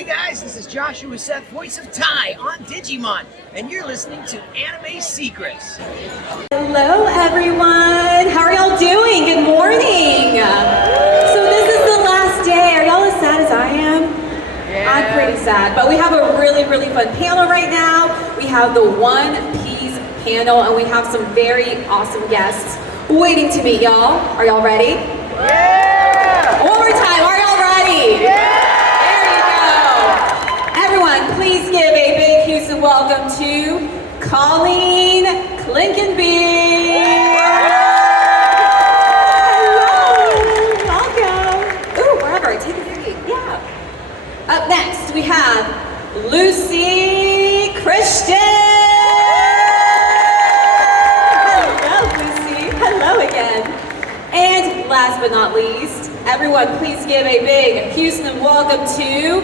Hey guys, this is Joshua Seth, voice of Ty on Digimon, and you're listening to Anime Secrets. Hello everyone, how are y'all doing? Good morning. So this is the last day. Are y'all as sad as I am? Yeah. I'm pretty sad, but we have a really fun panel right now. We have the One Piece panel, and we have some very awesome guests waiting to meet y'all. Are y'all ready? Yeah! One more time, are y'all ready? Yeah! Everyone, please give a big Houston welcome to Colleen Clinkenbeard. Hello, welcome. Ooh, wherever, take a seat. Yeah. Up next, we have Luci Christian. Hello, Luci. Hello again. And last but not least, everyone, please give a big Houston welcome to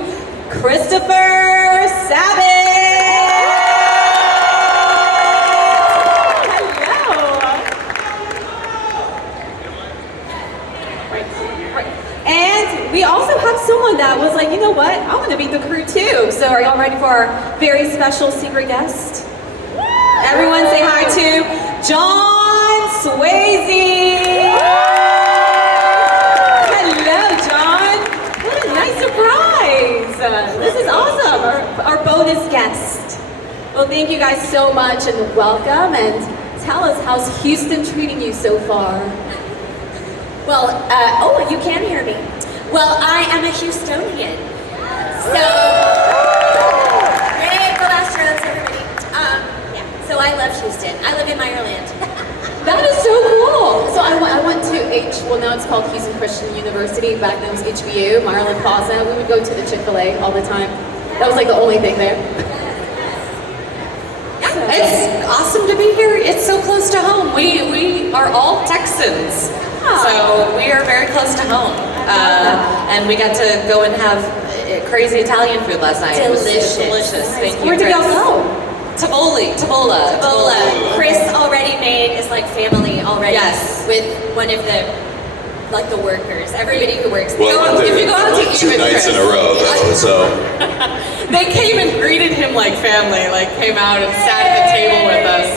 Christopher Sabat! Hello! Right. And we also have someone that was like, you know what, I want to meet the crew too. So are y'all ready for our very special secret guest? Everyone say hi to John Swasey! This is awesome, our bonus guest. Well, thank you guys so much and welcome, and tell us, how's Houston treating you so far? Well, oh, you can hear me. Well, I am a Houstonian. So, yay, go Astros, everybody. Yeah, so I love Houston. I live in Ireland. That is so cool. So I went to well now it's called Houston Christian University, back then it was HBU, Maryland Plaza. We would go to the Chick-fil-A all the time. That was like the only thing there. It's awesome to be here. It's so close to home. We are all Texans, so we are very close to home. And we got to go and have crazy Italian food last night. Delicious. It was delicious. Nice. Thank you. Where did y'all go? Tivoli. Chris already made is like family already. Yes. With one of the workers. Everybody who works there. Well, if you go out to eat two with nights Chris, in a row, though, so. They came and greeted him like family, like came out and sat at the table with us.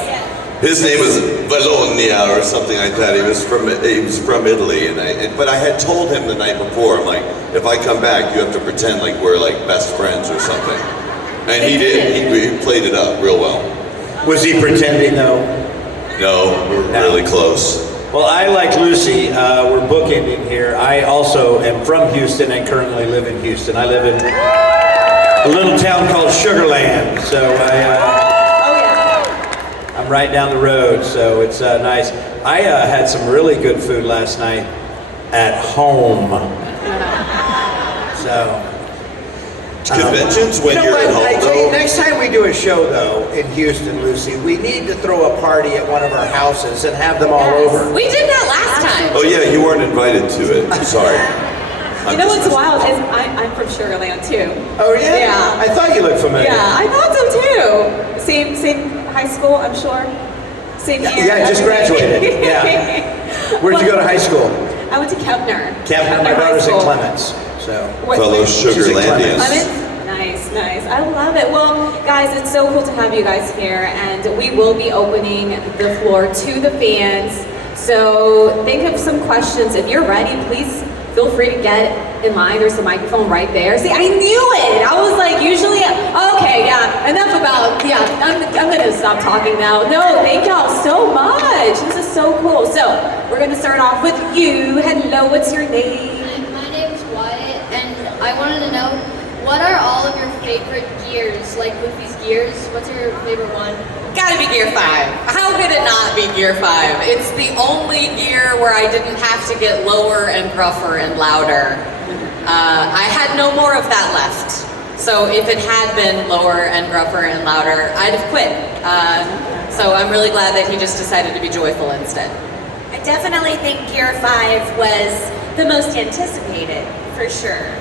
His name was Bologna or something like that. He was from Italy, but I had told him the night before, I'm like, if I come back, you have to pretend like we're like best friends or something. And he did. He played it up real well. Was he pretending though? No, we're really close. Well, I, like Luci, we're bookending here. I also am from Houston and currently live in Houston. I live in a little town called Sugarland, so I'm right down the road, so it's nice. I had some really good food last night at home. So. Conventions when you're at home, though. Next time we do a show, though, in Houston, Luci, we need to throw a party at one of our houses and have them all over. We did that last time. Oh yeah, you weren't invited to it. I'm sorry. You know what's wild is I'm from Sugarland too. Oh yeah? Yeah. I thought you looked familiar. Yeah, I thought so too. Same high school, I'm sure. Same year. Yeah, just graduated. Yeah. Where'd you go to high school? I went to Kepner. Kepner, my brother's in Clements. So. Fellow Sugarlandians. Nice. I love it. Well, guys, it's so cool to have you guys here, and we will be opening the floor to the fans. So think of some questions. If you're ready, please feel free to get in line. There's a microphone right there. See, I knew it. I was like, usually, okay, yeah, enough about, I'm gonna stop talking now. No, thank y'all so much. This is so cool. So we're gonna start off with you. Hello, what's your name? My name's Wyatt, and I wanted to know, what are all of your favorite gears? Like Luffy's gears, what's your favorite one? Gotta be Gear 5. How could it not be Gear 5? It's the only gear where I didn't have to get lower and gruffer and louder. I had no more of that left. So if it had been lower and gruffer and louder, I'd have quit. So I'm really glad that he just decided to be joyful instead. I definitely think Gear 5 was the most anticipated, for sure.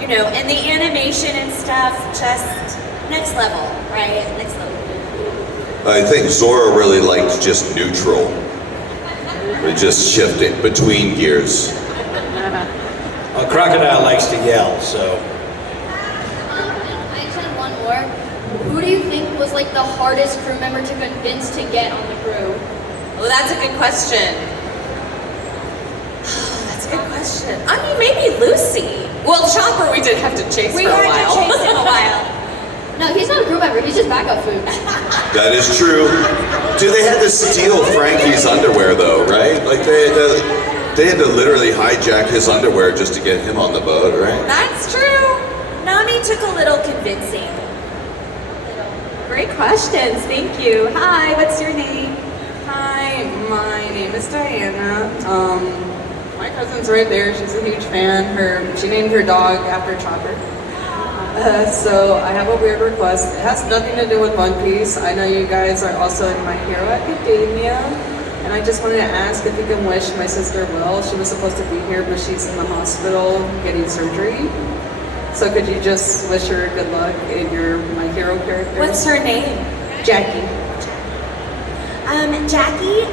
You know, and the animation and stuff, just next level, right? Next level. I think Zora really liked just neutral. We're just shifting between gears. A crocodile likes to yell, so. do you think was like the hardest crew member to convince to get on the crew? Well, that's a good question. That's a good question. I mean, maybe Lucy. Well, Chopper we did have to chase We for a had while. to chase him a while. No, he's not a crew member. He's just backup food. That is true. Dude, they had to steal Frankie's underwear though, right? Like they had to literally hijack his underwear just to get him on the boat, right? That's true. Nami took a little convincing. Great questions, thank you. Hi, what's your name? Hi, my name is Diana. My cousin's right there. She's a huge fan. She named her dog after Chopper. So I have a weird request. It has nothing to do with One Piece. I know you guys are also in My Hero Academia, and I just wanted to ask if you can wish my sister well. She was supposed to be here, but she's in the hospital getting surgery. So could you just wish her good luck in your My Hero character? What's her name? Jackie. Jackie,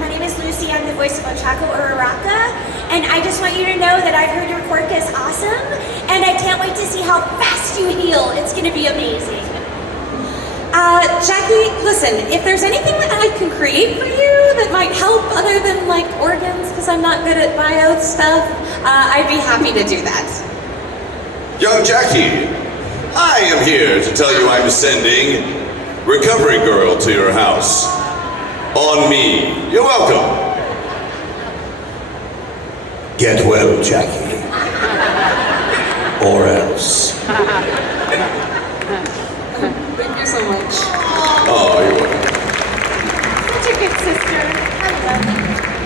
my name is Lucy. I'm the voice of Ochako Uraraka, and I just want you to know that I've heard your quirk is awesome, and I can't wait to see how fast you heal. It's going to be amazing. Jackie, listen, if there's anything that I can create for you that might help other than like organs, because I'm not good at bio stuff, I'd be happy to do that. Young Jackie, I am here to tell you I'm sending Recovery Girl to your house. On me. You're welcome. Get well, Jackie. Or else. Thank you so much. Oh, you're welcome. Such a good sister.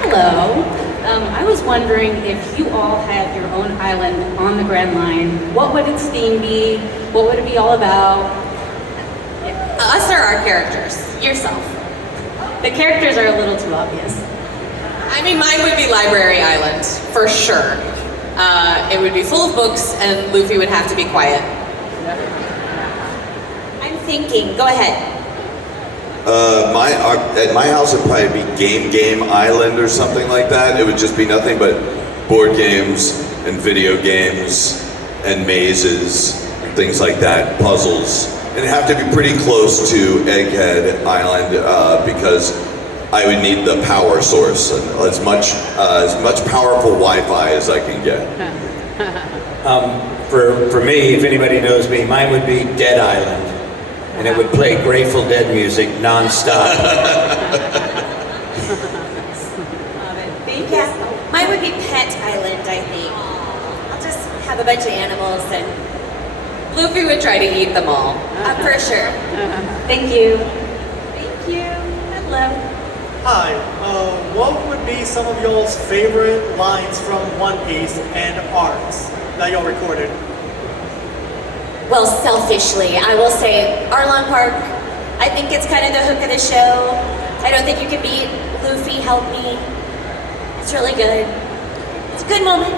Hello. I was wondering if you all had your own island on the Grand Line, what would its theme be? What would it be all about? Us or our characters? Yourself. The characters are a little too obvious. I mean, mine would be Library Island, for sure. It would be full of books, and Luffy would have to be quiet. I'm thinking. Go ahead. At my house it'd probably be Game Island or something like that. It would just be nothing but board games and video games and mazes and things like that, puzzles. And it'd have to be pretty close to Egghead Island because I would need the power source and as much powerful Wi-Fi as I can get. For me, if anybody knows me, mine would be Dead Island. And it would play Grateful Dead music nonstop. Thank you. Mine would be Pet Island, I think. I'll just have a bunch of animals and Luffy would try to eat them all. for sure. Thank you. Thank you. Hello. Hi, what would be some of y'all's favorite lines from One Piece and arcs that y'all recorded? Well, selfishly, I will say Arlong Park. I think it's kind of the hook of the show. I don't think you can beat Luffy, help me. It's really good. It's a good moment.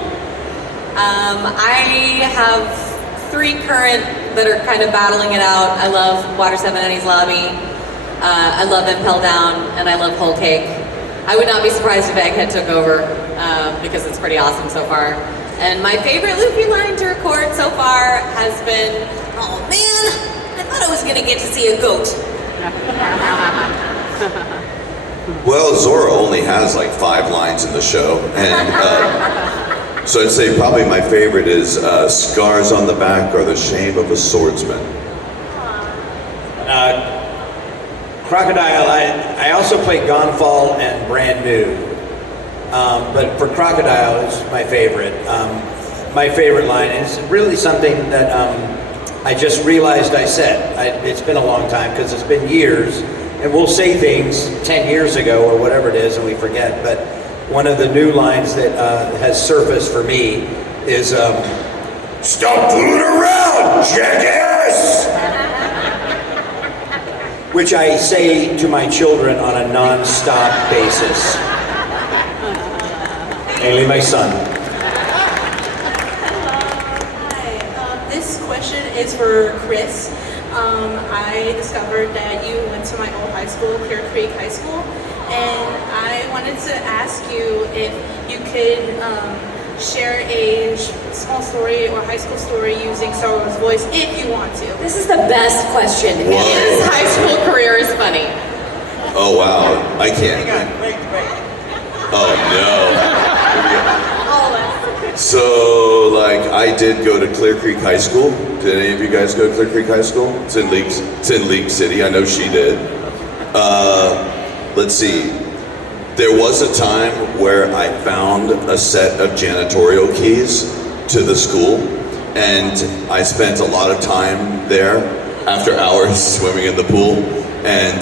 I have 3 current that are kind of battling it out. I love Water 7 Eddie's Lobby. I love Impel Down, and I love Whole Cake. I would not be surprised if Egghead took over because it's pretty awesome so far. And my favorite Luffy line to record so far has been, "Oh man, I thought I was gonna get to see a goat." Well, Zoro only has like 5 lines in the show, and so I'd say probably my favorite is "Scars on the back are the shame of a swordsman." Crocodile, I also play Gonfall and Brand New. But for Crocodile is my favorite. My favorite line is really something that I just realized I said. It's been a long time because it's been years, and we'll say things 10 years ago or whatever it is and we forget. But one of the new lines that has surfaced for me is, "Stop fooling around, jackass!" Which I say to my children on a non-stop basis. Mainly my son. Hi, this question is for Chris. I discovered that you went to my old high school, Clear Creek High School, and I wanted to ask you if you could share a small story or high school story using Star Wars voice if you want to. This is the best question. Whoa. His high school career is funny. Oh wow, I can't. Wait. Oh All of us. no. So like I did go to Clear Creek High School. Did any of you guys go to Clear Creek High School? It's in League City. I know she did. Let's see. There was a time where I found a set of janitorial keys to the school, and I spent a lot of time there after hours swimming in the pool and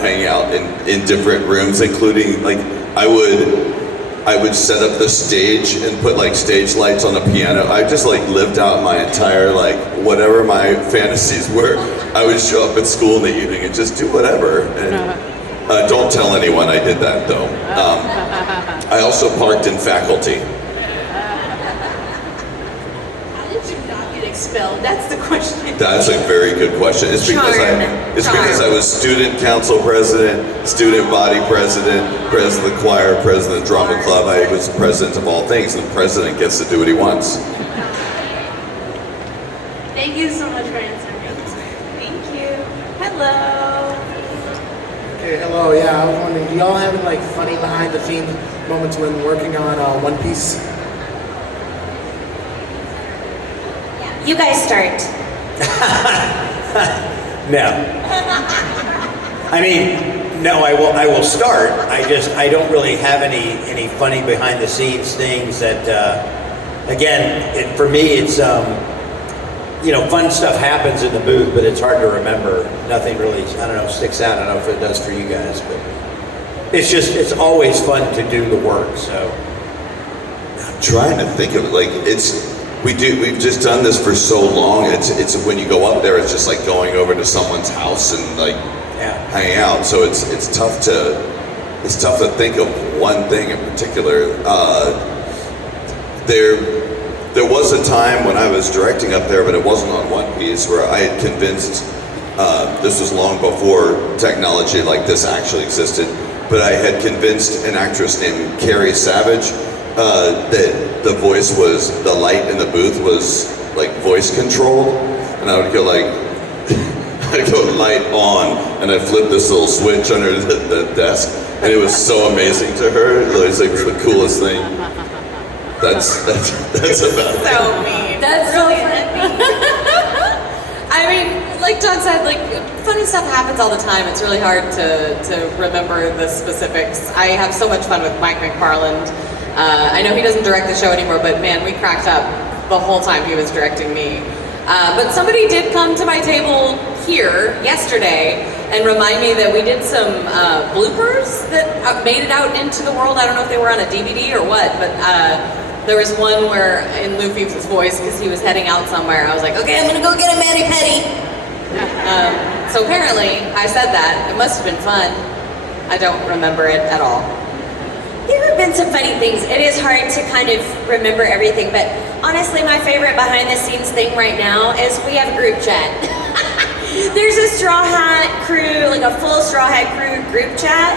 hanging out in different rooms, including like I would set up the stage and put like stage lights on a piano. I just like lived out my entire like whatever my fantasies were. I would show up at school in the evening and just do whatever. And don't tell anyone I did that though. I also parked in faculty. How did you not get expelled? That's the question. That's a very good question. It's because I was student council president, student body president, president of the choir, president of the drama club. I was president of all things, and the president gets to do what he wants. Thank you so much for answering. Thank you. Hello. Okay, hello. Yeah, I was wondering, do y'all have any like funny behind-the-scenes moments when working on One Piece? You guys start. No. I mean, no, I will start. I don't really have any funny behind the scenes things that, again, for me, it's, fun stuff happens in the booth, but it's hard to remember. Nothing really, I don't know, sticks out. I don't know if it does for you guys, but it's always fun to do the work, so. I'm trying to think of it, like, we've just done this for so long. It's when you go up there, it's just like going over to someone's house and like hanging out. So it's tough to think of one thing in particular. There was a time when I was directing up there, but it wasn't on One Piece, where I had convinced. This was long before technology like this actually existed, but I had convinced an actress named Carrie Savage that the voice was, the light in the booth was like voice controlled, and I would go like, I'd go light on, and I'd flip this little switch under the desk, and it was so amazing to her. It was like the coolest thing. That's about it. So mean. That's so funny. I mean, like Doug said, like funny stuff happens all the time. It's really hard to remember the specifics. I have so much fun with Mike McFarland. I know he doesn't direct the show anymore, but man, we cracked up the whole time he was directing me. But somebody did come to my table here yesterday and remind me that we did some bloopers that made it out into the world. I don't know if they were on a DVD or what, but there was one where in Luffy's voice, because he was heading out somewhere, I was like, okay, I'm gonna go get a mani-pedi. So apparently I said that. It must have been fun. I don't remember it at all. There have been some funny things. It is hard to kind of remember everything, but honestly, my favorite behind the scenes thing right now is we have a group chat. There's a Straw Hat crew, like a full Straw Hat crew group chat,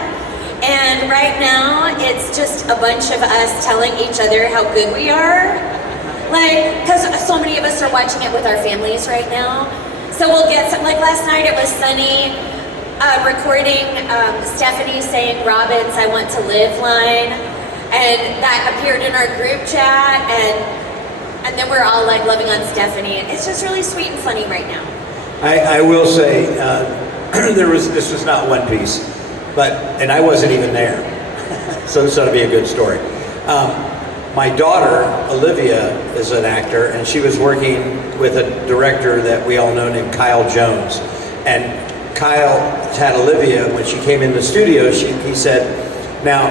and right now it's just a bunch of us telling each other how good we are. Like, because so many of us are watching it with our families right now. So we'll get some, like last night it was Sunny recording Stephanie saying Robin's "I Want to Live" line, and that appeared in our group chat, and then we're all like loving on Stephanie, and it's just really sweet and funny right now. I will say, this was not One Piece, and I wasn't even there, so this ought to be a good story. My daughter, Olivia, is an actor, and she was working with a director that we all know named Kyle Jones, and Kyle had Olivia, when she came in the studio, he said, now,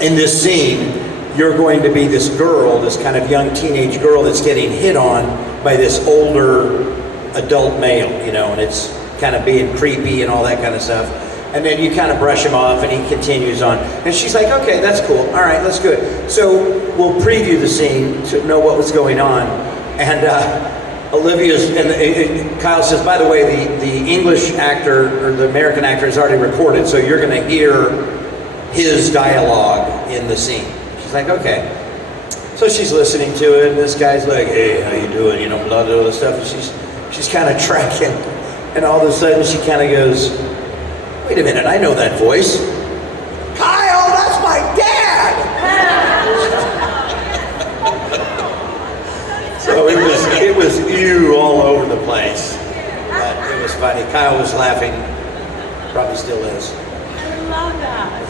in this scene, you're going to be this girl, this kind of young teenage girl that's getting hit on by this older adult male, and it's kind of being creepy and all that kind of stuff. And then you kind of brush him off and he continues on. And she's like, okay, that's cool. All right, that's good. So we'll preview the scene to know what was going on. And Kyle says, by the way, the English actor or the American actor is already recorded, so you're going to hear his dialogue in the scene. She's like, okay. So she's listening to it, and this guy's like, "Hey, how you doing?" You know, blah blah blah stuff. And she's kind of tracking, and all of a sudden she kind of goes, "Wait a minute, I know that voice. Kyle, that's my dad." So it was you all over the place. But it was funny. Kyle was laughing. Probably still is. I love that.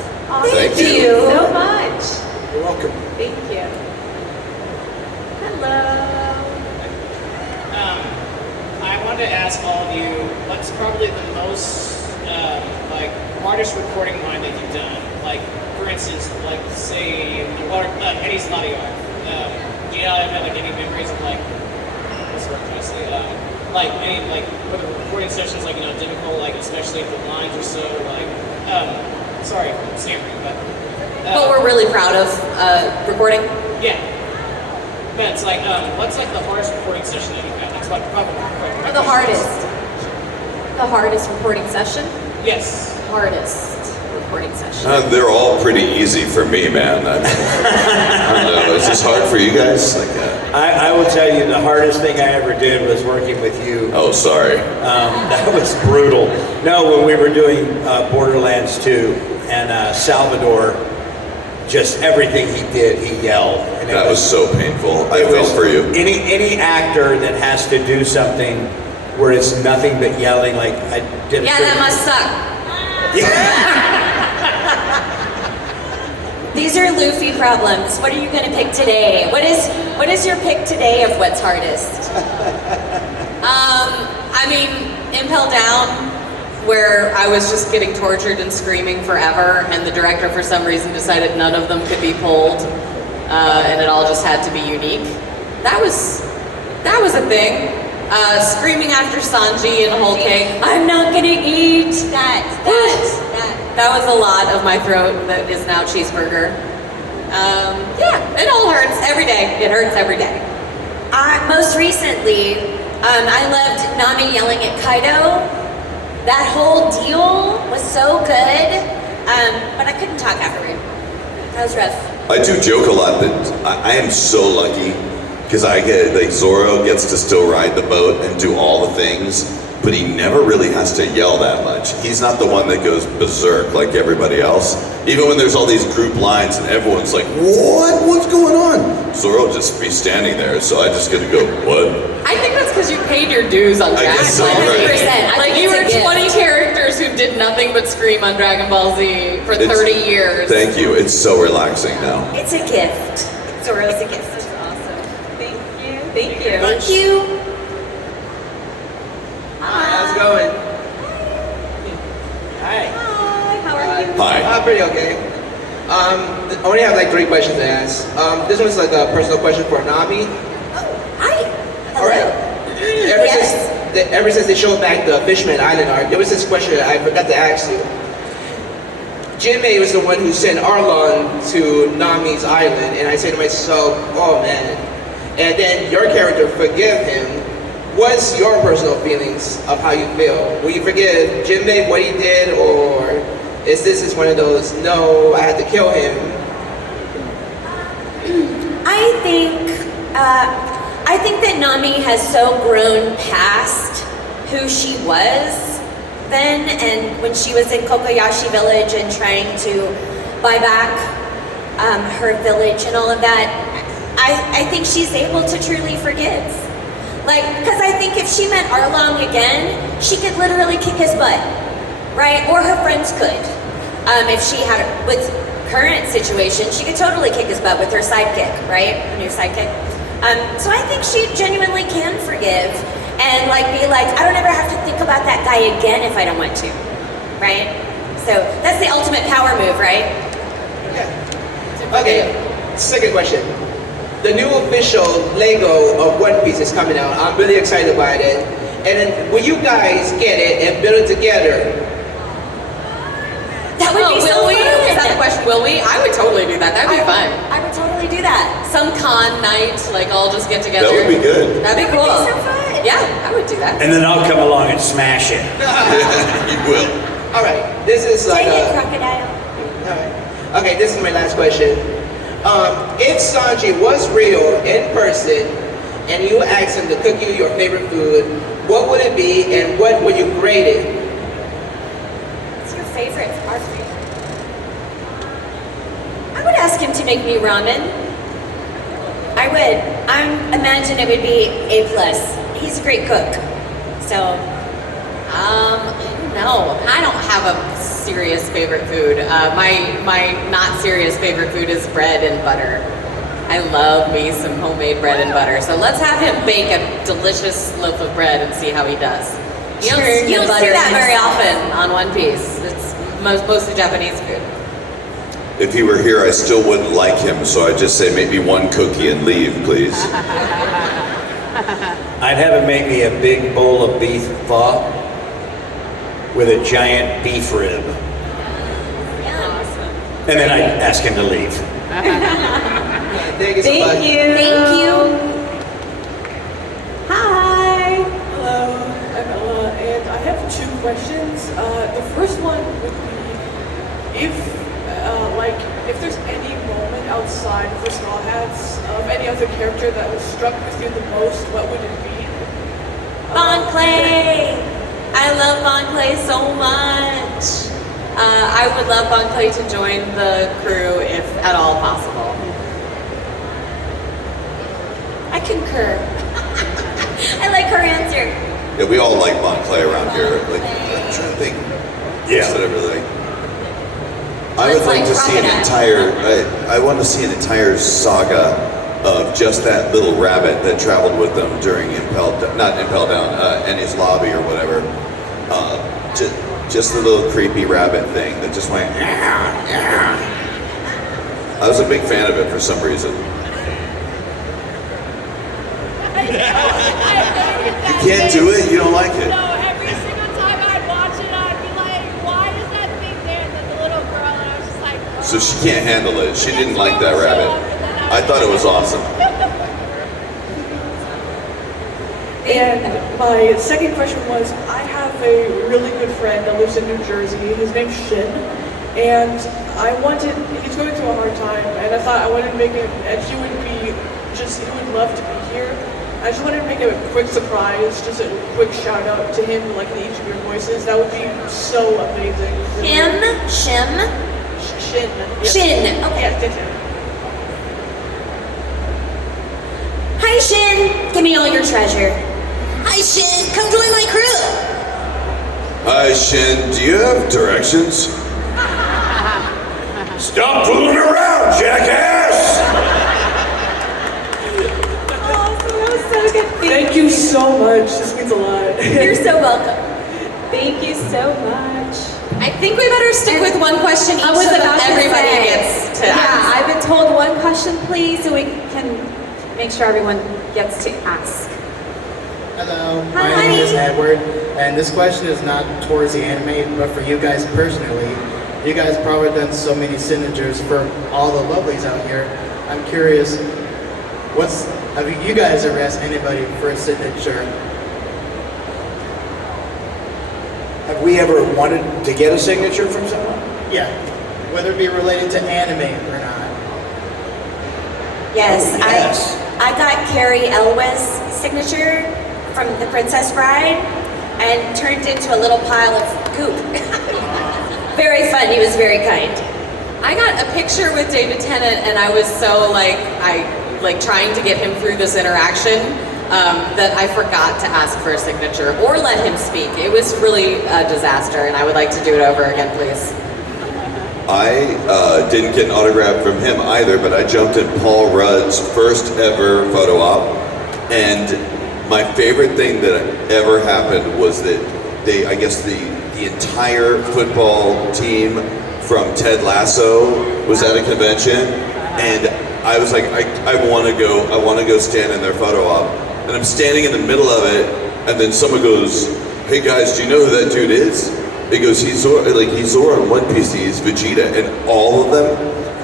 Thank you. so much. You're welcome. Thank you. Hello. I wanted to ask all of you, what's probably the most like hardest recording line that you've done? Like, for instance, like say Eddie's Ladio. Do you have like any memories of like what's the word I'm trying to say? Like any like were the recording sessions like difficult, like especially if the lines are so like sorry if I'm stammering, but What we're really proud of recording. yeah. But it's like what's like the hardest recording session that you've had? That's like probably Or the hardest. The hardest recording session? Yes. Hardest recording session. They're all pretty easy for me, man. I don't know. Is this hard for you guys? Like, I will tell you the hardest thing I ever did was working with you. oh, sorry. That was brutal. No, when we were doing Borderlands 2 and Salvador, just everything he did, he yelled. And That was so painful. I felt for you. Any actor that has to do something where it's nothing but yelling, like I did. Yeah, that must suck. These are Luffy problems. What are you going to pick today? What is your pick today of what's hardest? I mean, Impel Down, where I was just getting tortured and screaming forever, and the director for some reason decided none of them could be pulled, and it all just had to be unique. That was a thing. Screaming after Sanji and Whole Cake. I'm not going to eat that. That was a lot of my throat that is now cheeseburger. Yeah, it all hurts every day. It hurts every day. Most recently, I loved Nami yelling at Kaido. That whole deal was so good, but I couldn't talk afterward. That was rough. I do joke a lot that I am so lucky because I get, like, Zoro gets to still ride the boat and do all the things, but he never really has to yell that much. He's not the one that goes berserk like everybody else. Even when there's all these group lines and everyone's like, what? What's going on? Zoro just be standing there, so I just get to go, what? I think that's because you paid your dues on I Dragon guess Ball so, Z. right. 100%. Like, you were 20 characters who did nothing but scream on Dragon Ball Z for 30 years. Thank you. It's so relaxing now. It's a gift. Zoro's a gift. That's awesome. Thank you. Thank you. Thank you. Hi, how's it going? Hi. Hi, how are you? Hi. Pretty okay. I only have like 3 questions to ask. This one's like a personal question for Nami. Hi. All right. Ever since they showed back the Fishman Island arc, there was this question I forgot to ask you. Jinmei was the one who sent Arlong to Nami's island, and I said to myself, oh man. And then your character forgive him. What's your personal feelings of how you feel? Will you forgive Jinmei what he did, or is this just one of those, no, I had to kill him? I think that Nami has so grown past who she was then, and when she was in Kokoyashi village and trying to buy back her village and all of that, I think she's able to truly forgive. Like, because I think if she met Arlong again, she could literally kick his butt, right? Or her friends could. If she had, with current situation, she could totally kick his butt with her sidekick, right? Her new sidekick. So I think she genuinely can forgive and like be like, I don't ever have to think about that guy again if I don't want to, right? So that's the ultimate power move, right? Yeah. Okay, second question. The new official Lego of One Piece is coming out. I'm really excited about it. And then will you guys get it and build it together? That would be so will we? fun. Is that the question? Will we? I would totally do that. That'd be fun. I would totally do that. Some con night, like all just get together. That would be good. That'd be That cool. would be so fun. Yeah, I would do that. And then I'll come along and smash it. You will. All right, this is like Dang it, crocodile. all right. Okay, this is my last question. If Sanji was real in person and you asked him to cook you your favorite food, what would it be and what would you grade it? What's your favorite? Our favorite? I would ask him to make me ramen. I would. I imagine it would be A+. He's a great cook. So, no, I don't have a serious favorite food. My not serious favorite food is bread and butter. I love me some homemade bread and butter. So let's have him bake a delicious loaf of bread and see how he does. You don't see that very often on One Piece. It's mostly Japanese food. If he were here, I still wouldn't like him, so I'd just say maybe one cookie and leave, please. I'd have him make me a big bowl of beef pho with a giant beef rib. And then I'd ask him to leave. Thank you so much. Thank you. Hi. Hello, I'm Ella, and I have 2 questions. The first one would be if there's any moment outside of the Straw Hats of any other character that was struck with you the most, what would it be? Bon Clay. I love Bon Clay so much. I would love Bon Clay to join the crew if at all possible. I concur. I like her answer. Yeah, we all like Bon Clay around here. Like, I'm trying to think. Yeah. That I really like. I would like to see an entire. I want to see an entire saga of just that little rabbit that traveled with them during not Impel Down, Enies Lobby or whatever. Just the little creepy rabbit thing that just went. I was a big fan of it for some reason. You can't do it? You don't like it? No, every single time I'd watch it, I'd be like, why is that thing there? And then the little girl, and I was just like, oh. So she can't handle it. She didn't like that rabbit. I thought it was awesome. And my second question was, I have a really good friend that lives in New Jersey. His name's Shin. And he's going through a hard time, and I thought I wanted to make it, and he would love to be here. I just wanted to make a quick surprise, just a quick shout out to him, like in each of your voices. That would be so amazing. Him? Shim? Shin. Yes. Shin. Okay. Yes, yes. Hi, Shin. Give me all your treasure. Hi, Shin. Come join my crew. Hi, Shin. Do you have directions? Stop fooling around, jackass! Thank you so much. This means a lot. You're so welcome. Thank you so much. I think we better stick with one question each so that everybody gets to ask. Yeah, I've been told one question, please, so we can make sure everyone gets to ask. Hello, my name is Edward, and this question is not towards the anime, but for you guys personally. You guys probably done so many signatures for all the lovelies out here. I'm curious, have you guys ever asked anybody for a signature? Have we ever wanted to get a signature from someone? Yeah, whether it be related to anime or not. Yes, Oh, yes. I got Carrie Elwes' signature from The Princess Bride and turned into a little pile of goop. Very fun. He was very kind. I got a picture with David Tennant, and I was so trying to get him through this interaction that I forgot to ask for a signature or let him speak. It was really a disaster, and I would like to do it over again, please. I didn't get an autograph from him either, but I jumped in Paul Rudd's first ever photo op, and my favorite thing that ever happened was that the entire football team from Ted Lasso was at a convention, and I was like, I want to go stand in their photo op, and I'm standing in the middle of it, and then someone goes, "Hey guys, do you know who that dude is?" He goes, he's Zora in One Piece, he's Vegeta, and all of them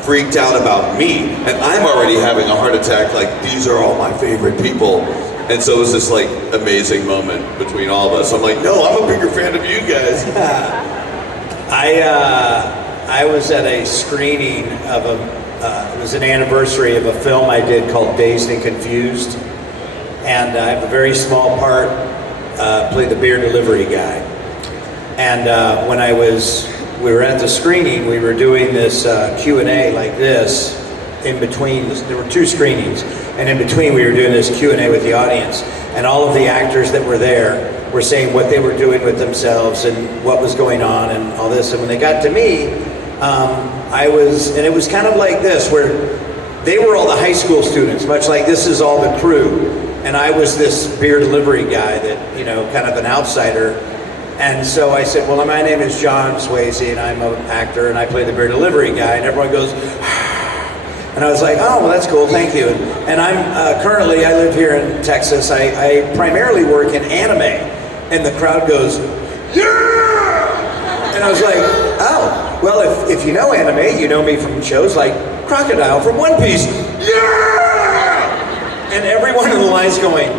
freaked out about me, and I'm already having a heart attack, like, these are all my favorite people. And so it was this amazing moment between all of us. I'm like, no, I'm a bigger fan of you guys. I was at a screening of a it was an anniversary of a film I did called Dazed and Confused. And I have a very small part, played the beer delivery guy. And when we were at the screening, we were doing this Q&A like this. In between, there were 2 screenings, and in between we were doing this Q&A with the audience, and all of the actors that were there were saying what they were doing with themselves and what was going on and all this. And when they got to me, and it was kind of like this, where they were all the high school students, much like this is all the crew, and I was this beer delivery guy that, you know, kind of an outsider. And so I said, well, my name is John Swasey, and I'm an actor, and I play the beer delivery guy, and everyone goes, and I was like, oh, well, that's cool, thank you. And I'm currently, I live here in Texas. I primarily work in anime. And the crowd goes, yeah! And I was like, oh, well, if you know anime, you know me from shows like Crocodile from One Piece. Yeah! And everyone in the line's going.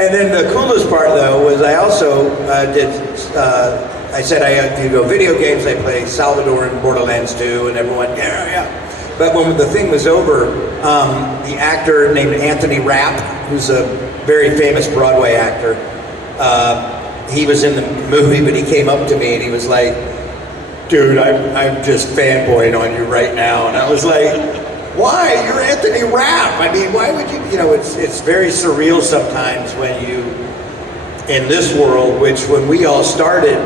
And then the coolest part, though, was I also I said I do video games, I play Salvador in Borderlands 2, and everyone, yeah. But when the thing was over, the actor named Anthony Rapp, who's a very famous Broadway actor, he was in the movie, but he came up to me and he was like, dude, I'm just fanboying on you right now. And I was like, why? You're Anthony Rapp. I mean, why would you, you know, it's very surreal sometimes when you, in this world, which when we all started,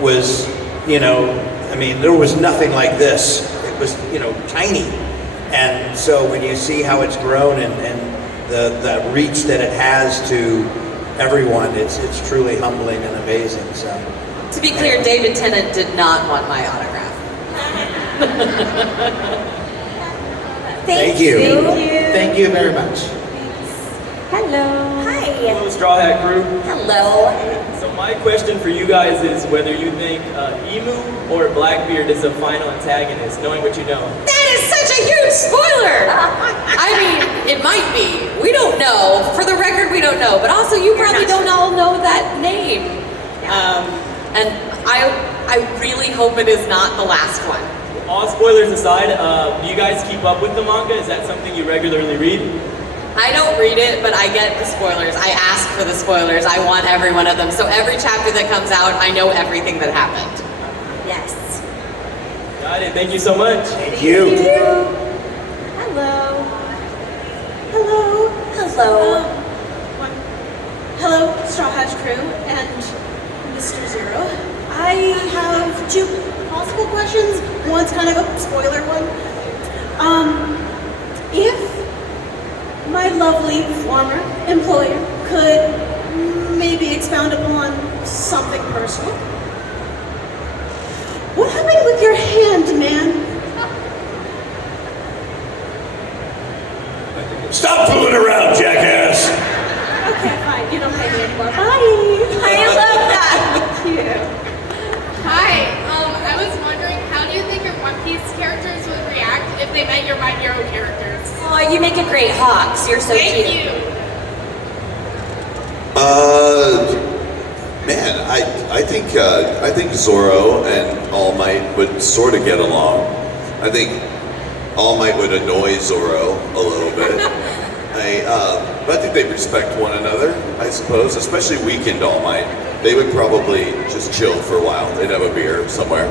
was, you know, I mean, there was nothing like this. It was, you know, tiny. And so when you see how it's grown and the reach that it has to everyone, it's truly humbling and amazing. So, to be clear, David Tennant did not want my autograph. Thank you. Thank you very much. Hello. Hi. Hello, Straw Hat Crew. Hello. So my question for you guys is whether you think Emu or Blackbeard is the final antagonist, knowing what you know. That is such a huge spoiler! I mean, it might be. We don't know. For the record, we don't know. But also, you probably don't all know that name. And I really hope it is not the last one. All spoilers aside, do you guys keep up with the manga? Is that something you regularly read? I don't read it, but I get the spoilers. I ask for the spoilers. I want every one of them. So every chapter that comes out, I know everything that happened. Yes. Got it. Thank you so much. Thank you. Hello. Hello. Hello. Hello, Straw Hatch Crew and Mr. Zero. I have 2 possible questions. One's kind of a spoiler one. If my lovely former employer could maybe expound upon something personal. What happened with your hand, man? Stop fooling around, jackass! Okay, fine. You don't pay me anymore. Bye. I love that. Thank you. Hi, I was wondering, how do you think your One Piece characters would react if they met your My Hero characters? Oh, you make a great Hawks. You're so Thank cute. you. Man, I think Zoro and All Might would sort of get along. I think All Might would annoy Zoro a little bit. But I think they respect one another, I suppose, especially Weekend All Might. They would probably just chill for a while. They'd have a beer somewhere.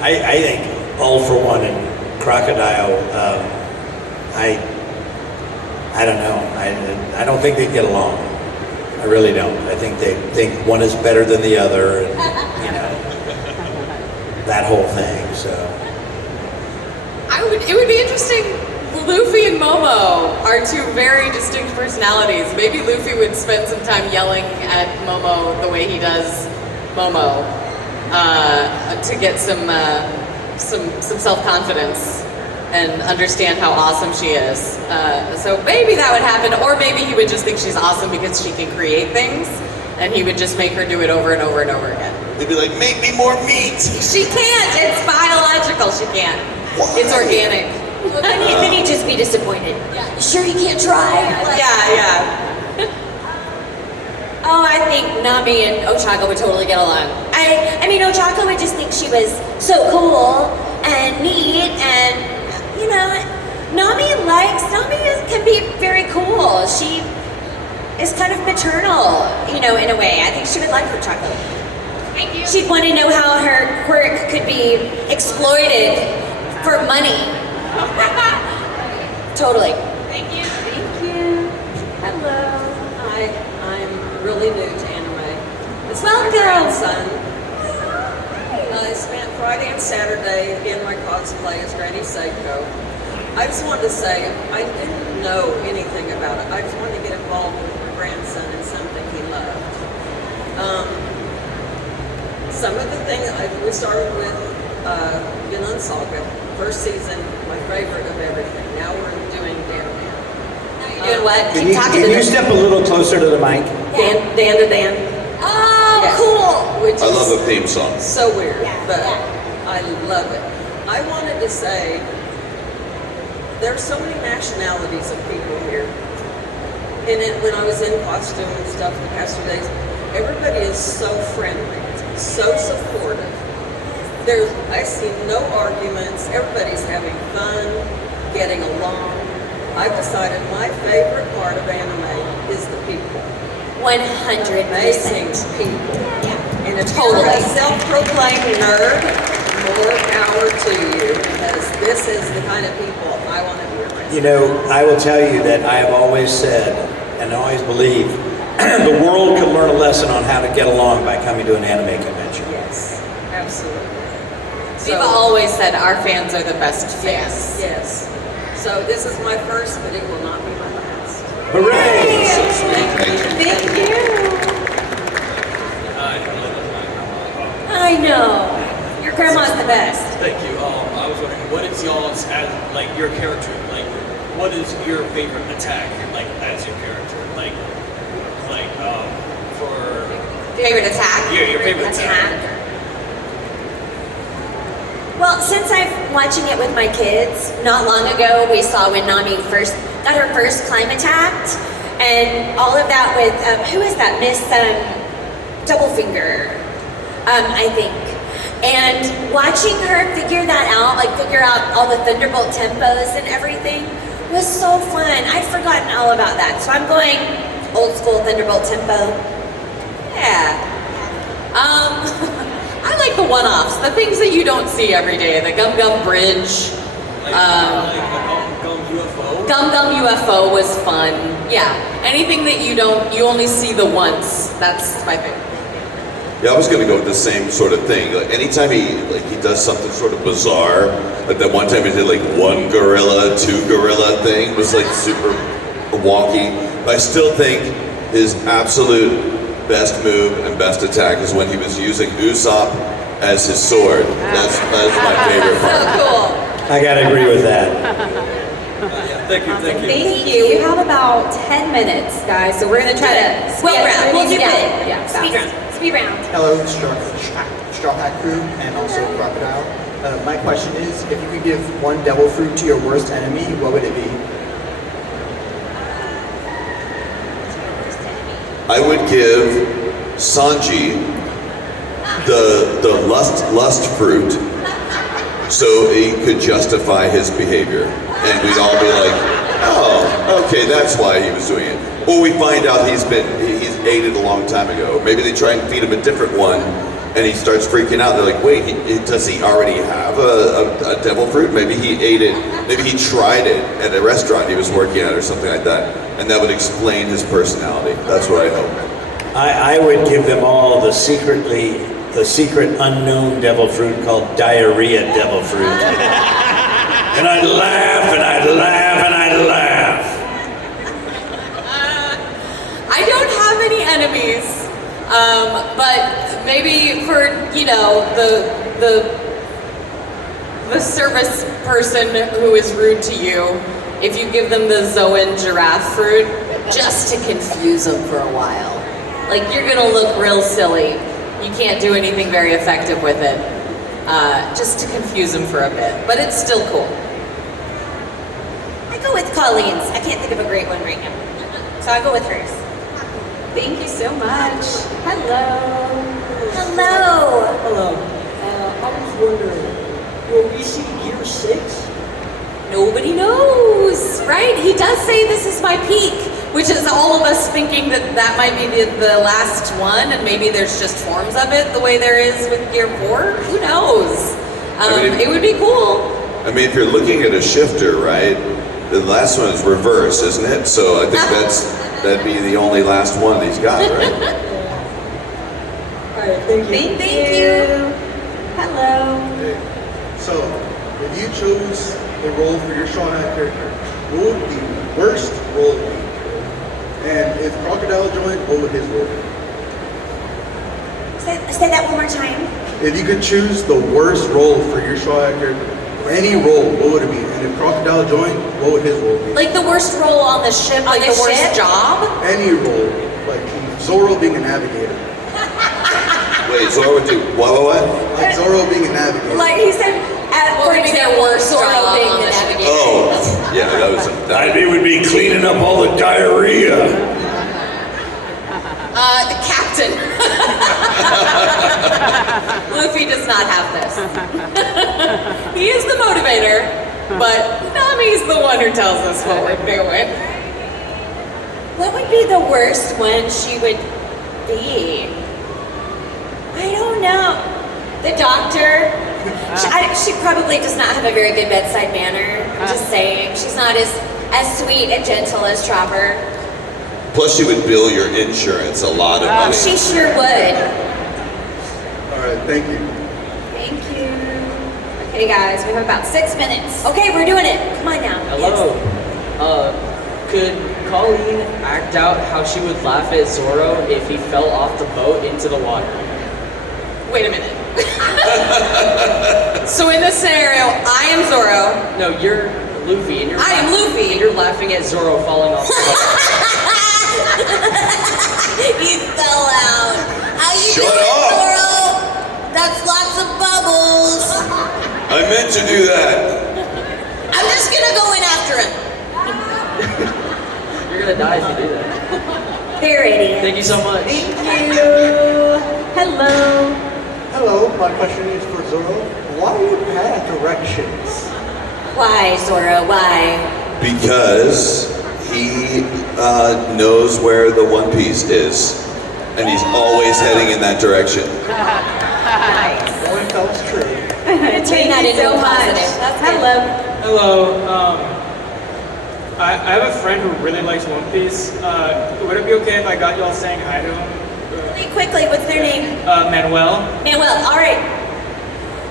I think All for One and Crocodile, I don't know. I don't think they'd get along. I really don't. I think they think one is better than the other, and, you know, that whole thing, so. It would be interesting. Luffy and Momo are 2 very distinct personalities. Maybe Luffy would spend some time yelling at Momo the way he does Momo to get some self-confidence and understand how awesome she is. So maybe that would happen, or maybe he would just think she's awesome because she can create things, and he would just make her do it over and over and over again. They'd be like, make me more meat! She can't! It's biological, she can't. Why? It's organic. Well, then he'd just be disappointed. Yeah. You sure you can't try? Like, yeah. Oh, I think Nami and Ochako would totally get along. I mean, Ochako would just think she was so cool and neat, and you know, Nami can be very cool. She is kind of maternal, you know, in a way. I think she would like Ochako. Thank you. She'd want to know how her quirk could be exploited for money. Totally. Thank you. Thank you. Hello. I'm really new to anime. This is my Welcome. grandson. I spent Friday and Saturday in my cosplay as Granny Seiko. I just wanted to say, I didn't know anything about it. I just wanted to get involved with my grandson in something he loved. Some of the things, we started with Vinland Saga. First season, my favorite of everything. Now we're doing Dan. Doing what? Can you step a little closer to the mic? Dan to Dan. Oh, Yes. cool. Which I is love a theme song. so weird, but I love it. I wanted to say, there's so many nationalities of people here. And when I was in costume and stuff the past few days, everybody is so friendly, so supportive. I see no arguments. Everybody's having fun, getting along. I've decided my favorite part of anime is the people. 100%. Amazing people. Yeah. And if Totally. you're a self-proclaimed nerd, more power to you, because this is the kind of people I want to be around. You know, I will tell you that I have always said and always believed the world could learn a lesson on how to get along by coming to an anime convention. Yes, absolutely. We've always said our fans are the best fans. Yes. So this is my first, but it will not be my last. Hooray! Thank you. I know. Your grandma's the best. Thank you. I was wondering, what is y'all's, like, your character, like, what is your favorite attack, like, as your character? Like, for... Favorite attack? Yeah, your favorite attack. Well, since I'm watching it with my kids, not long ago we saw when Nami first got her first climb attacked, and all of that with, who is that? Miss Doublefinger, I think. And watching her figure that out, like figure out all the Thunderbolt tempos and everything, was so fun. I'd forgotten all about that. So I'm going old school Thunderbolt tempo. Yeah. I like the one-offs, the things that you don't see every day. The Gum Gum Bridge. Gum Gum UFO was fun. Yeah. Anything that you only see the once. That's my favorite. Yeah, I was gonna go with the same sort of thing. Like anytime he does something sort of bizarre, like that one time he did like 1 gorilla, 2 gorilla thing, was like super wonky. But I still think his absolute best move and best attack is when he was using Usopp as his sword. That's my favorite part. So cool. I gotta agree with that. Thank you. Thank you. We have about 10 minutes, guys, so we're gonna try to Speed round. We'll do it. Yeah, Speed round. Speed round. Hello, Straw Hat Crew, and also Crocodile. My question is, if you could give one devil fruit to your worst enemy, what would it be? I would give Sanji the lust fruit so he could justify his behavior. And we'd all be like, oh, okay, that's why he was doing it. Or we find out he's ate it a long time ago. Maybe they try and feed him a different one and he starts freaking out. They're like, wait, does he already have a devil fruit? Maybe he ate it, maybe he tried it at a restaurant he was working at or something like that. And that would explain his personality. That's what I hope. I would give them all the secret unknown devil fruit called diarrhea devil fruit. And I'd laugh and I'd laugh and I'd laugh. I don't have any enemies, but maybe for the service person who is rude to you, if you give them the Zoan giraffe fruit, just to confuse them for a while. Like, you're gonna look real silly. You can't do anything very effective with it. Just to confuse them for a bit, but it's still cool. I go with Colleen's. I can't think of a great one right now. So I go with hers. Thank you so much. Hello. Hello. Hello. I was wondering, will we see Gear 6? Nobody knows, right? He does say this is my peak, which is all of us thinking that that might be the last one, and maybe there's just forms of it the way there is with Gear 4. Who knows? It would be cool. I mean, if you're looking at a shifter, right, the last one is reverse, isn't it? So I think that'd be the only last one he's got, right? All right, thank you. Thank you. Hello. So, if you chose the role for your Shawn character, what would the worst role be? And if Crocodile joined, what would his role be? Say that one more time. If you could choose the worst role for your Shawn character, any role, what would it be? And if Crocodile joined, what would his role be? Like the worst role on the ship, like the worst job? Any role, like Zoro being a navigator. Wait, Zoro would do what? Like Zoro being a navigator. Like he said, for example, Zoro being the navigator. Oh, yeah, that was. It would be cleaning up all the diarrhea. The captain. Luffy does not have this. He is the motivator, but Nami's the one who tells us what we're doing. What would be the worst one she would be? I don't know. The doctor. She probably does not have a very good bedside manner. I'm just saying. She's not as sweet and gentle as Chopper. Plus, she would bill your insurance a lot of money. She sure would. All right, thank you. Thank you. Okay, guys, we have about 6 minutes. Okay, we're doing it. Come on now. Hello. Could Colleen act out how she would laugh at Zoro if he fell off the boat into the water? Wait a minute. So in this scenario, I am Zoro. No, you're Luffy, and I am Luffy. And you're laughing at Zoro falling off the boat. He fell out. How you Shut doing, up. Zoro? That's lots of bubbles. I meant to do that. I'm just gonna go in after him. You're gonna die if you do that. They're idiots. Thank you so much. Thank you. Hello. Hello, my question is for Zoro. Why bad directions? Why, Zoro? Why? Because he knows where the One Piece is, and he's always heading in that direction. Nice. Well, if that was true. Thank that you into so a much. positive. That's good. Hello. Hello. I have a friend who really likes One Piece. Would it be okay if I got y'all saying hi to him? Really quickly, what's their name? Manuel. Manuel, all right.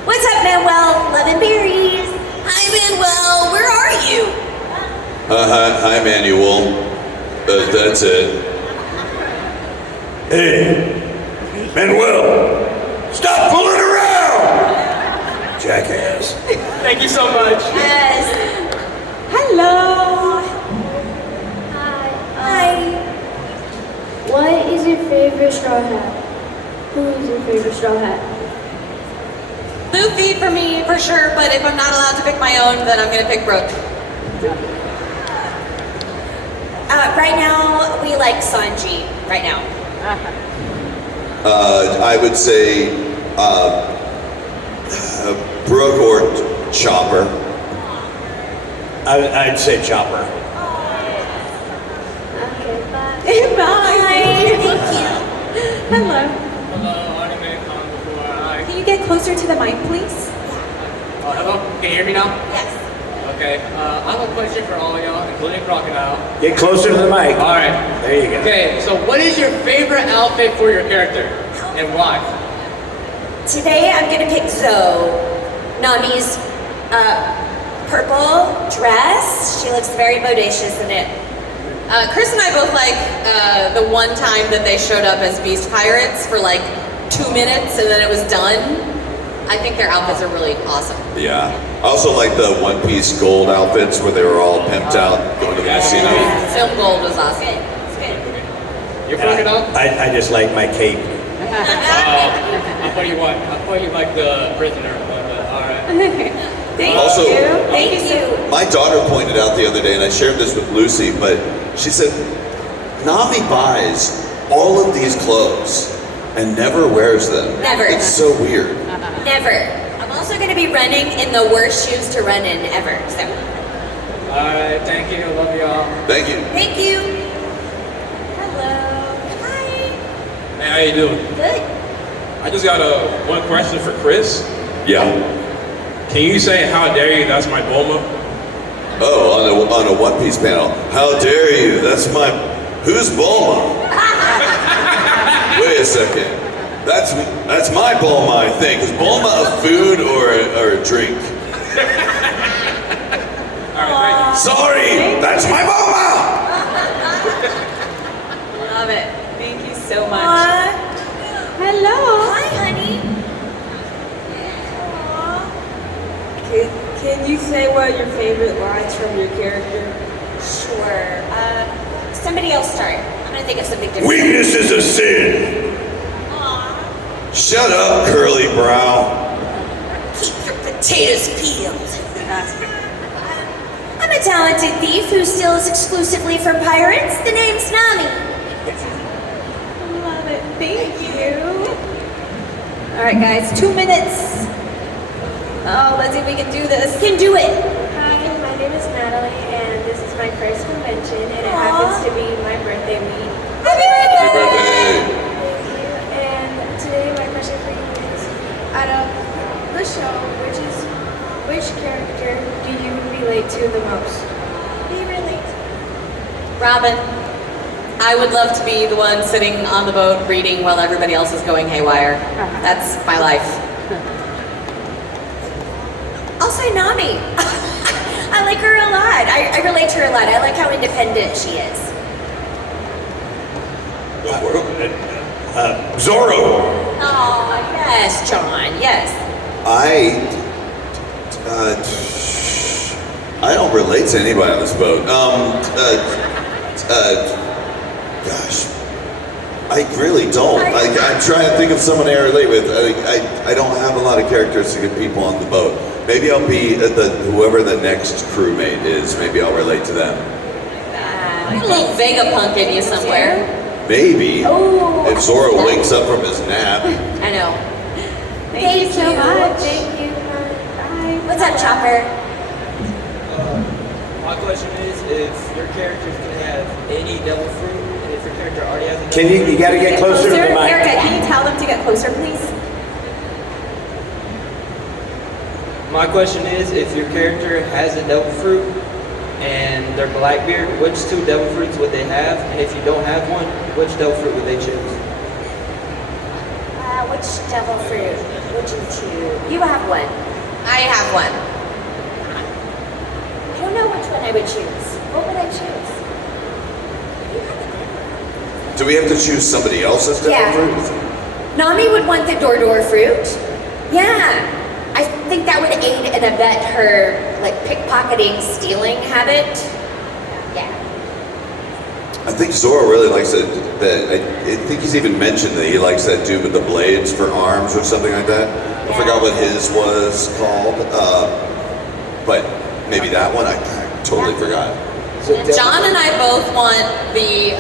What's up, Manuel? Loving berries. Hi, Manuel. Where are you? Hi, Manuel. That's it. Hey, Manuel, stop fooling around! Jackass. Thank you so much. Yes. Hello. Hi. What is your favorite straw hat? Who is your favorite straw hat? Luffy for me, for sure, but if I'm not allowed to pick my own, then I'm gonna pick Brooke. Right now, we like Sanji. Right now. I would say Brooke or Chopper. I'd say Chopper. Okay, bye. Bye. Thank you. Hello. Hello, Animeverse. Can you get closer to the mic, please? Oh, hello. Can you hear me now? Yes. Okay. I have a question for all of y'all, including Crocodile. Get closer to the mic. All right. There you go. Okay. So, what is your favorite outfit for your character, and why? Today, I'm gonna pick Zoe, Nami's purple dress. She looks very bodacious in it. Chris and I both like the one time that they showed up as Beast Pirates for like 2 minutes and then it was done. I think their outfits are really awesome. Yeah. I also like the One Piece gold outfits where they were all pimped out going to the casino. Film gold was awesome. You're Crocodile? I just like my cape. I thought you like the prisoner, but all right. Thank Also- you. Thank you. My daughter pointed out the other day, and I shared this with Lucy, but she said, Nami buys all of these clothes and never wears them. Never. It's so weird. Never. I'm also going to be running in the worst shoes to run in ever. So. Alright, thank you. Love y'all. Thank you. Thank you. Hello. Hi. Hey, how you doing? Good. I just got one question for Chris. Yeah. Can you say "How dare you"? That's my Bulma. Oh, on a One Piece panel. How dare you? That's my. Who's Bulma? Wait a second. That's my Bulma, I think. Is Bulma a food or a drink? Sorry, that's my Bulma. Love it. Thank you so much. Hello. Hi, honey. Can you say what your favorite lines from your character? Sure. Somebody else start. I'm going to think of something different. Weakness is a sin. Shut up, curly brow. Keep your potatoes peeled. I'm a talented thief who steals exclusively from pirates. The name's Nami. Love it. Thank you. All right, guys, 2 minutes. Oh, let's see if we can do this. Can do it. Hi, my name is Natalie, and this is my first convention, and it happens to be my birthday week. Happy birthday! Thank you. And today, my question for you is: out of the show, which character do you relate to the most? Do you relate to? Robin. I would love to be the one sitting on the boat reading while everybody else is going haywire. That's my life. I'll say Nami. I like her a lot. I relate to her a lot. I like how independent she is. Zorro. Oh, yes, John. Yes. I don't relate to anybody on this boat. Gosh, I really don't. I'm trying to think of someone I relate with. I don't have a lot of characteristic people on the boat. Maybe I'll be whoever the next crewmate is. Maybe I'll relate to them. A little Vegapunk in you somewhere. Maybe. Oh, if Zorro wakes up from his nap. I know. Thank you so much. Thank you. Bye. What's up, Chopper? My question is, if your characters can have any devil fruit, and if your character already has a devil Can you gotta get closer to the mic. Erica, can you tell them to get closer, please? My question is, if your character has a devil fruit and they're Blackbeard, which two devil fruits would they have? And if you don't have one, which devil fruit would they choose? Which devil fruit would you choose? You have one. I have one. I don't know which one I would choose. What would I choose? Do we have to choose somebody else's devil fruit? Nami would want the door fruit. Yeah. I think that would aid and abet her pickpocketing, stealing habit. Yeah. I think Zorro really likes it. I think he's even mentioned that he likes that dude with the blades for arms or something like that. I forgot what his was called, but maybe that one. I totally forgot. John and I both want the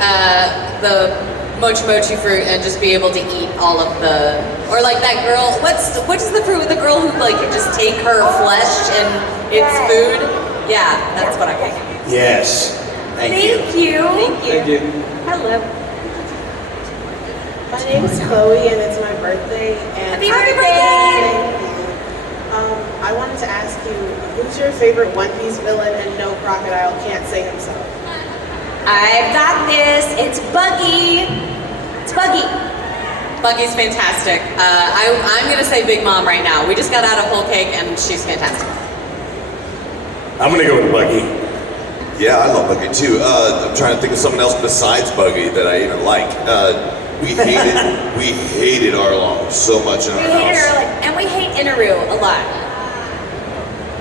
mochi mochi fruit and just be able to eat all of the, or like that girl. What is the fruit with the girl who can just take her flesh and it's food? Yeah, that's what I think. Yes. Thank you. Thank you. Hello. My name is Chloe, and it's my birthday. And Happy birthday! I wanted to ask you, who's your favorite One Piece villain? And no, Crocodile can't say himself. I've got this. It's Buggy. It's Buggy. Buggy's fantastic. I'm gonna say Big Mom right now. We just got out of Whole Cake and she's fantastic. I'm gonna go with Buggy. Yeah, I love Buggy too. I'm trying to think of someone else besides Buggy that I even like. We hated Arlong so much in our house. We hate her, and we hate Inaru a lot.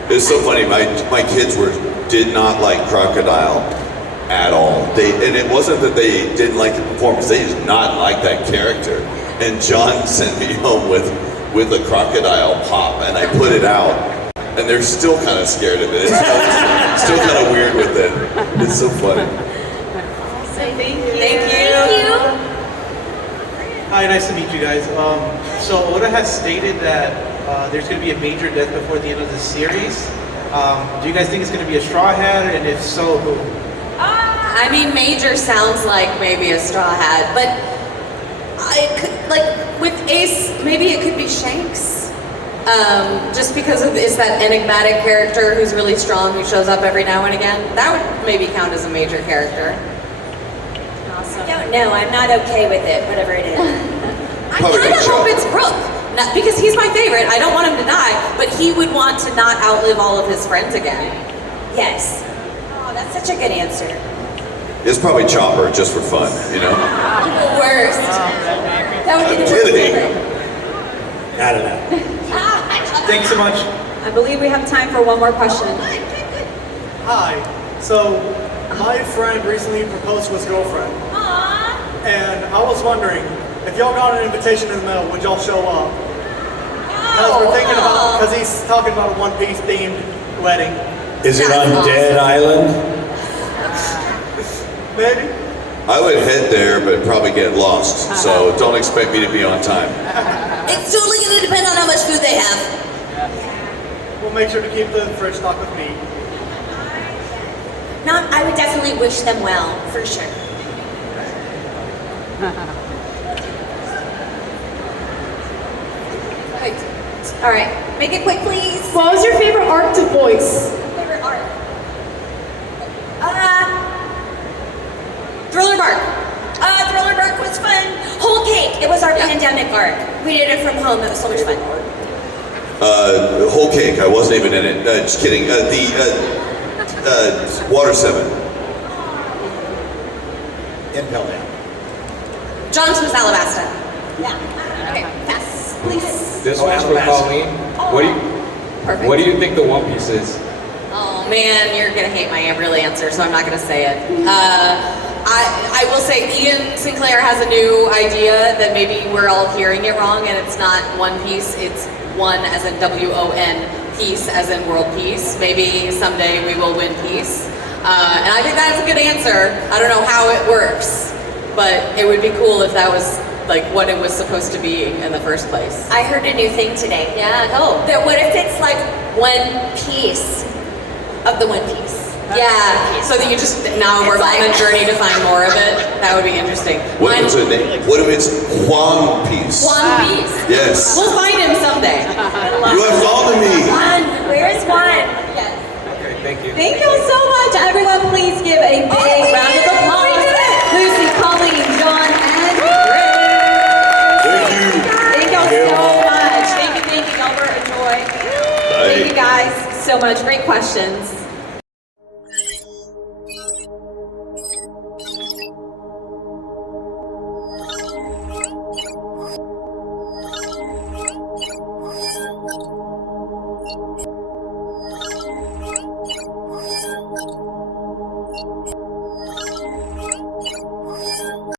It's so funny. My kids did not like Crocodile at all. And it wasn't that they didn't like the performance; they just not like that character. And John sent me home with a Crocodile pop, and I put it out, and they're still kind of scared of it. It's still kind of weird with it. It's so funny. Thank you. Thank you. Hi, nice to meet you guys. So Oda has stated that there's going to be a major death before the end of the series. Do you guys think it's going to be a Straw Hat, and if so, who? I mean, major sounds like maybe a Straw Hat, but I could, like, with Ace, maybe it could be Shanks. Just because it's that enigmatic character who's really strong, who shows up every now and again. That would maybe count as a major character. I don't know. I'm not okay with it, whatever it is. I kind of hope it's Brooke. Not, because he's my favorite. I don't want him to die, but he would want to not outlive all of his friends again. Yes. Oh, that's such a good answer. It's probably Chopper, just for fun, you know? Worst. That would be the worst ever. I don't know. Thanks so much. I believe we have time for one more question. Hi. So, my friend recently proposed to his girlfriend. And I was wondering, if y'all got an invitation in the mail, would y'all show up? Because we're thinking about, because he's talking about a One Piece themed wedding. Is it on Dead Island? Maybe. I would head there, but probably get lost. So don't expect me to be on time. It's totally going to depend on how much food they have. We'll make sure to keep the fridge stocked with meat. I would definitely wish them well, for sure. All right, make it quick, please. What was your favorite arc to voice? Favorite art? Thriller Bark. Thriller Bark was fun. Whole Cake. It was our pandemic arc. We did it from home. It was so much fun. Whole Cake, I wasn't even in it. Just kidding. Water 7. Impel Down. John's was Alabasta. Yeah. Okay, pass, please. This one's for Colleen. What do you think the One Piece is? Oh man, you're gonna hate my real answer, so I'm not gonna say it. I will say Ian Sinclair has a new idea that maybe we're all hearing it wrong, and it's not One Piece, it's one as in W-O-N, peace as in world peace. Maybe someday we will win peace. And I think that's a good answer. I don't know how it works, but it would be cool if that was like what it was supposed to be in the first place. I heard a new thing today. Yeah, go. That what if it's like one piece of the One Piece? Yeah, so that you just, now we're on a journey to find more of it. That would be interesting. What if it's a name? What if it's Juan Piece? Juan Piece. Yes. We'll find him someday. You have followed me. Juan, where's Juan? Okay, thank you. Thank you so much. Everyone, please give a big round of applause. Lucy, Colleen, John, and Chris. Thank you. Thank you so much. Thank you, Albert. Enjoy. Thank you guys so much. Great questions.